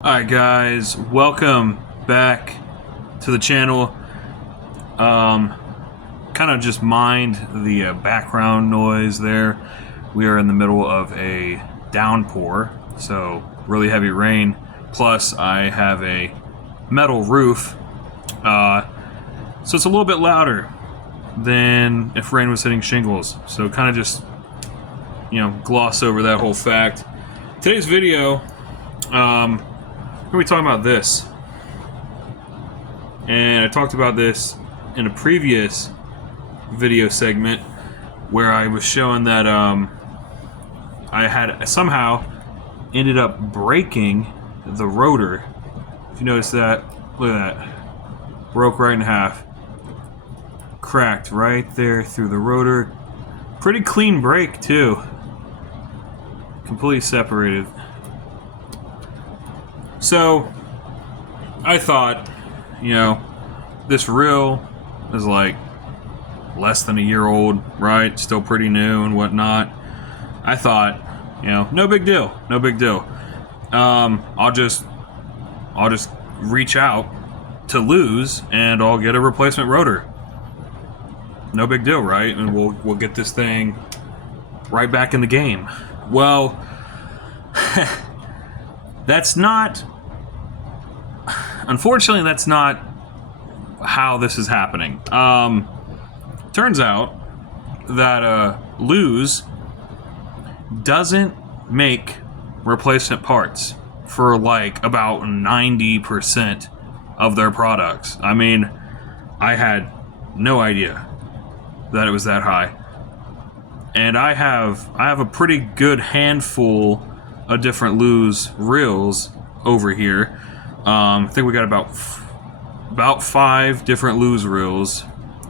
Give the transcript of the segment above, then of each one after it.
Alright guys, welcome back to the channel. Kind of just mind the background noise there. We are in the middle of a downpour, so really heavy rain. Plus I have a metal roof, so it's a little bit louder than if rain was hitting shingles. So kind of just, gloss over that whole fact. Today's video, we're going to be talking about this. And I talked about this in a previous video segment where I was showing that I had somehow ended up breaking the rotor. If you notice that, look at that. Broke right in half. Cracked right there through the rotor. Pretty clean break too. Completely separated. So, I thought, this reel is like less than a year old, right? Still pretty new and whatnot. I thought, no big deal, no big deal. I'll just reach out to Lew's and I'll get a replacement rotor. No big deal, right? And we'll get this thing right back in the game. Well, unfortunately, that's not how this is happening. Turns out that Lew's doesn't make replacement parts for like about 90% of their products. I mean, I had no idea that it was that high. And I have a pretty good handful of different Lew's reels over here. I think we got about 5 different Lew's reels,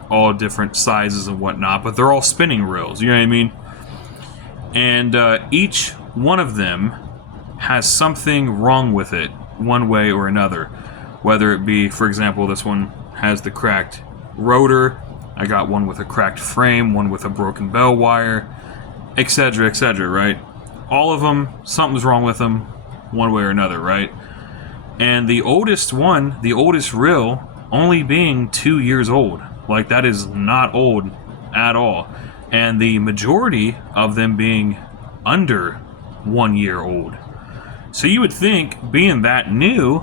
all different sizes and whatnot, but they're all spinning reels, you know what I mean? And each one of them has something wrong with it, one way or another. Whether it be, for example, this one has the cracked rotor, I got one with a cracked frame, one with a broken bell wire, etc., right? All of them, something's wrong with them, one way or another, right? And the oldest one, the oldest reel, only being 2 years old. Like, that is not old at all. And the majority of them being under 1 year old. So you would think, being that new,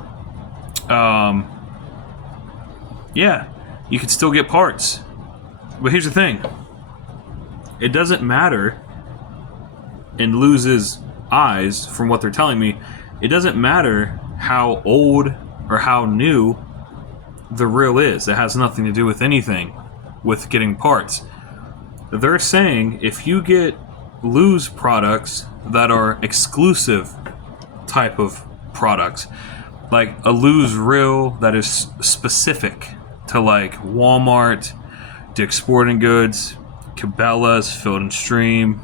yeah, you could still get parts. But here's the thing. It doesn't matter, in Lew's eyes, from what they're telling me, it doesn't matter how old or how new the reel is. It has nothing to do with anything with getting parts. They're saying if you get Lew's products that are exclusive type of products, like a Lew's reel that is specific to like Walmart, Dick's Sporting Goods, Cabela's, Field and Stream,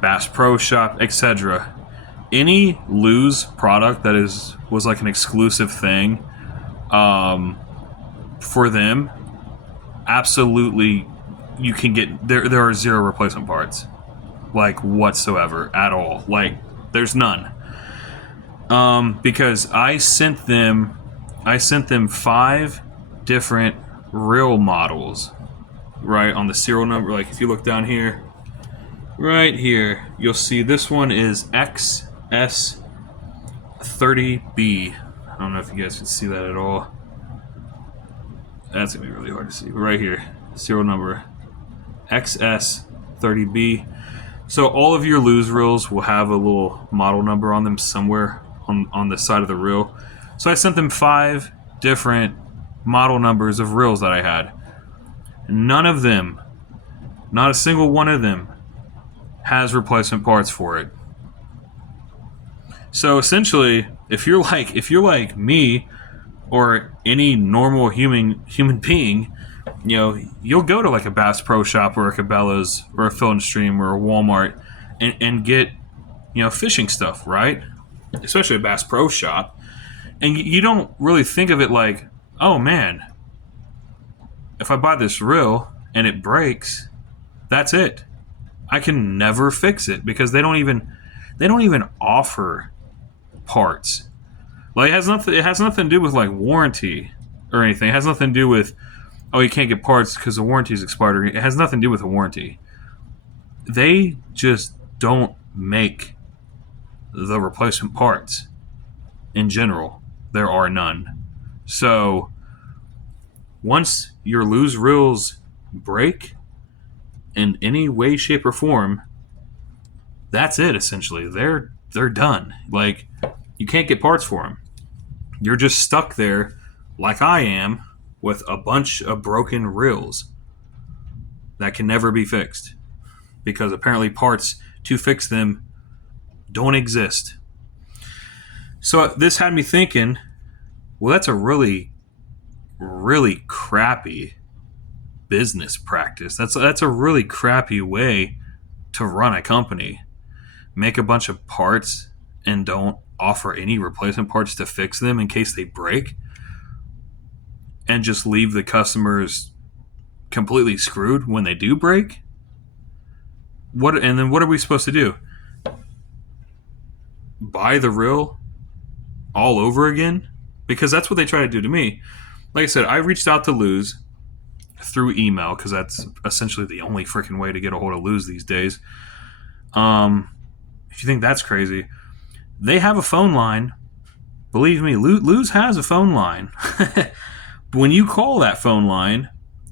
Bass Pro Shop, etc. Any Lew's product that was like an exclusive thing for them, absolutely, you can get there are 0 replacement parts, like whatsoever at all. Like, there's none. Because I sent them 5 different reel models, right, on the serial number. Like, if you look down here, right here, you'll see this one is XS30B. I don't know if you guys can see that at all. That's gonna be really hard to see. But right here, serial number XS30B. So all of your Lew's reels will have a little model number on them somewhere on the side of the reel. So I sent them 5 different model numbers of reels that I had. None of them, not a single one of them, has replacement parts for it. So essentially, if you're like me or any normal human being, you'll go to like a Bass Pro Shop or a Cabela's or a Field and Stream or a Walmart and get fishing stuff, right? Especially a Bass Pro Shop, and you don't really think of it like, oh man, if I buy this reel and it breaks, that's it. I can never fix it, because they don't even offer parts Like it has nothing. It has nothing to do with like warranty or anything. It has nothing to do with you can't get parts because the warranty's expired. It has nothing to do with a warranty. They just don't make the replacement parts. In general, there are none. So once your Lew's reels break in any way, shape, or form, that's it. Essentially, they're done. Like you can't get parts for them. You're just stuck there, like I am, with a bunch of broken reels that can never be fixed because apparently parts to fix them don't exist. So this had me thinking, well, that's a really, really crappy business practice. That's a really crappy way to run a company. Make a bunch of parts and don't offer any replacement parts to fix them in case they break, and just leave the customers completely screwed when they do break. And then what are we supposed to do? Buy the reel all over again? Because that's what they try to do to me. Like I said, I reached out to Lew's through email because that's essentially the only freaking way to get a hold of Lew's these days. If you think that's crazy, they have a phone line. Believe me, Lew's has a phone line. When you call that phone line,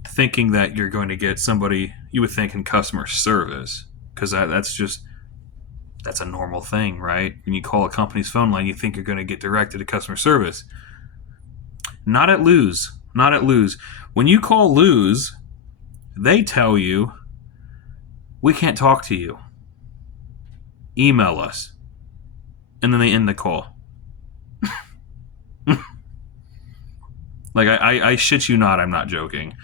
thinking that you're going to get somebody you would think in customer service, because that's a normal thing, right? When you call a company's phone line, you think you're going to get directed to customer service. Not at Lew's. Not at Lew's. When you call Lew's, they tell you, we can't talk to you. Email us. And then they end the call. Like, I shit you not, I'm not joking.